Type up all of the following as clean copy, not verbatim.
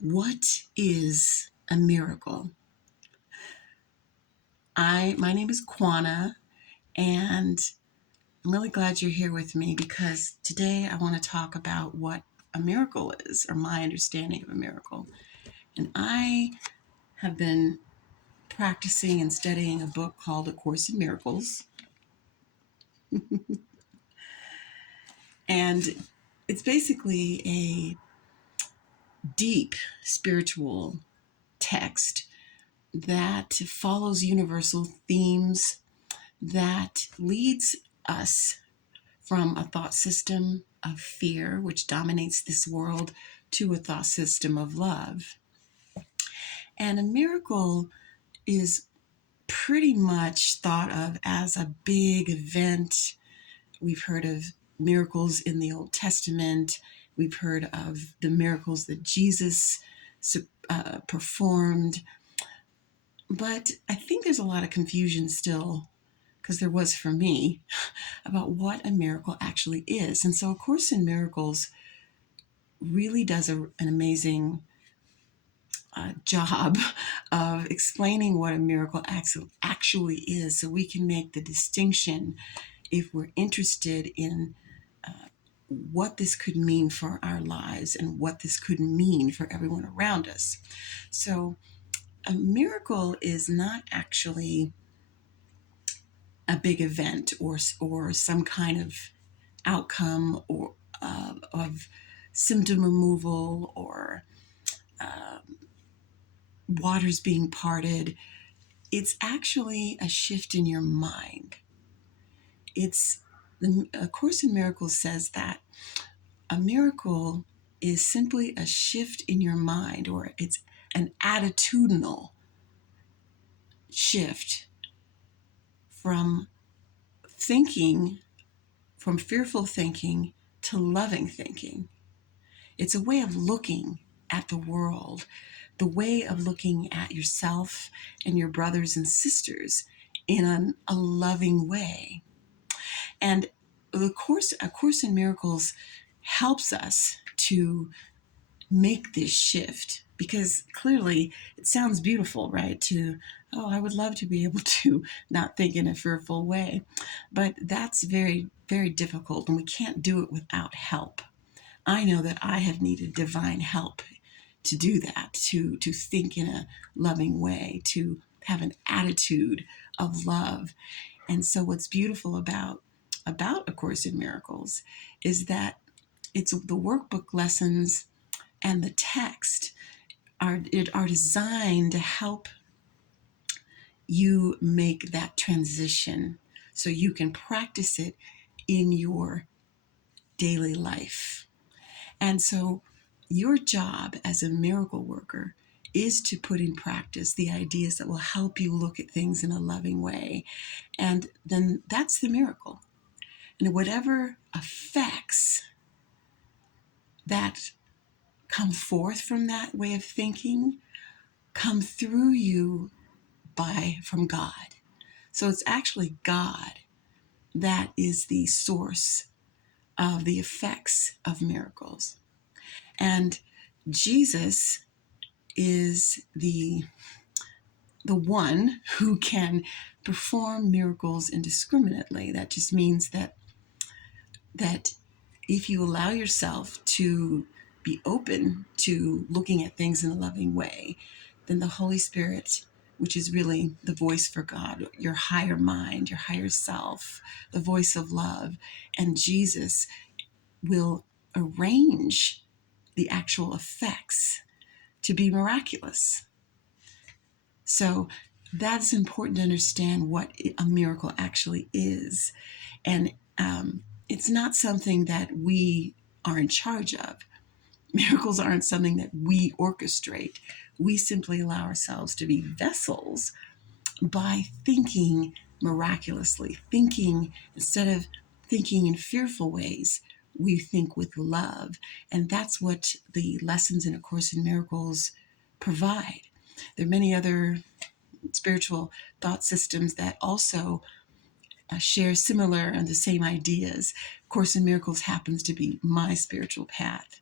What is a miracle? My name is Kwana, and I'm really glad you're here with me because today I want to talk about what a miracle is, or my understanding of a miracle. And I have been practicing and studying a book called A Course in Miracles. And it's basically a deep spiritual text that follows universal themes, that leads us from a thought system of fear, which dominates this world, to a thought system of love. And a miracle is pretty much thought of as a big event. We've heard of miracles in the Old Testament. We've heard of the miracles that Jesus performed. But I think there's a lot of confusion still, because there was for me, about what a miracle actually is. And so A Course in Miracles really does an amazing job of explaining what a miracle actually is, so we can make the distinction if we're interested in what this could mean for our lives and what this could mean for everyone around us. So a miracle is not actually a big event or some kind of outcome or of symptom removal or waters being parted. It's actually a shift in your mind. A Course in Miracles says that a miracle is simply a shift in your mind, or it's an attitudinal shift from thinking, from fearful thinking to loving thinking. It's a way of looking at the world, the way of looking at yourself and your brothers and sisters in a loving way. And A Course in Miracles helps us to make this shift, because clearly it sounds beautiful, right? I would love to be able to not think in a fearful way. But that's very, very difficult, and we can't do it without help. I know that I have needed divine help to do that, to think in a loving way, to have an attitude of love. And so what's beautiful about A Course in Miracles is that it's the workbook lessons and the text are designed to help you make that transition so you can practice it in your daily life. And so your job as a miracle worker is to put in practice the ideas that will help you look at things in a loving way. And then that's the miracle. And whatever effects that come forth from that way of thinking come through you from God. So it's actually God that is the source of the effects of miracles. And Jesus is the one who can perform miracles indiscriminately. That just means that if you allow yourself to be open to looking at things in a loving way, then the Holy Spirit, which is really the voice for God, your higher mind, your higher self, the voice of love, and Jesus will arrange the actual effects to be miraculous. So that's important to understand what a miracle actually is. And it's not something that we are in charge of. Miracles aren't something that we orchestrate. We simply allow ourselves to be vessels by thinking miraculously, thinking instead of thinking in fearful ways, we think with love. And that's what the lessons in A Course in Miracles provide. There are many other spiritual thought systems that also share similar and the same ideas. Course in Miracles happens to be my spiritual path.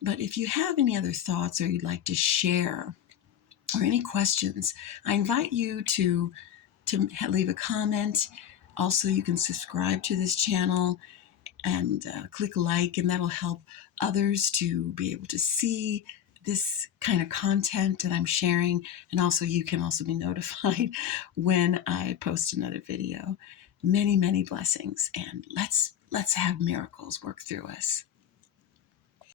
But if you have any other thoughts or you'd like to share or any questions, I invite you to leave a comment. Also, you can subscribe to this channel and click like, and that'll help others to be able to see this kind of content that I'm sharing. And also, you can also be notified when I post another video. Many, many blessings, and let's have miracles work through us.